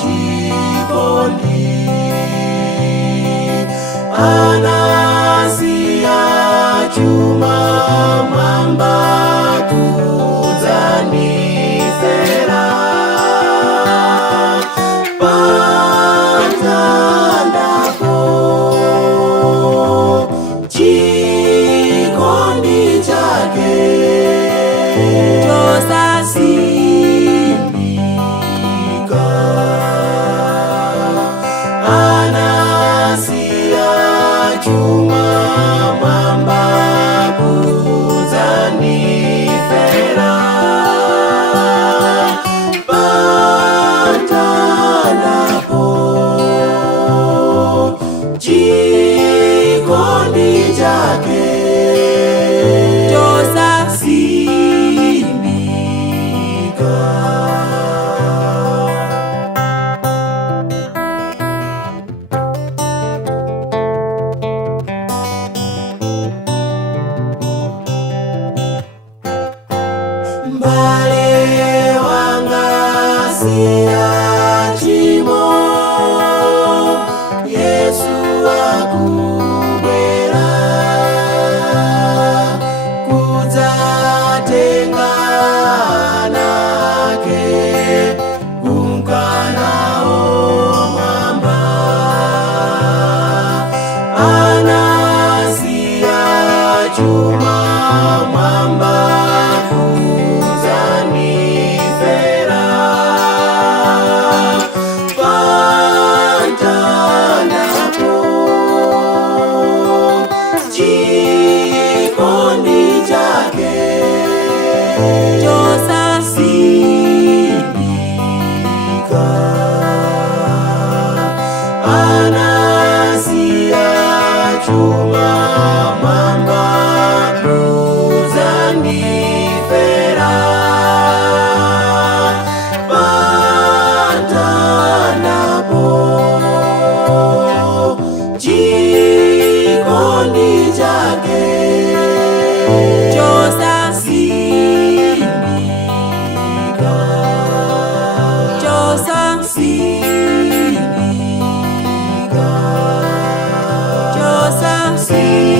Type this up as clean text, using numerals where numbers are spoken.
chikondi anasiya chuma mwamba kudzanifera pantandapo chikondi chake chosasimbika anasiya chuma mwamba kudzanifera pantandapo chikondi chake chosasimbika. Mbale wanga siya chimo, Yesu akubwera kudzatenga nake kumkanawo mwamba anasiya chuma mwamba kudzanifera pantandapo chikondi chake chosasimbika anasiya chuma mwamba kudzanifera pantandapo chikondi chake chosasimbika chosasimbika chosasimbika.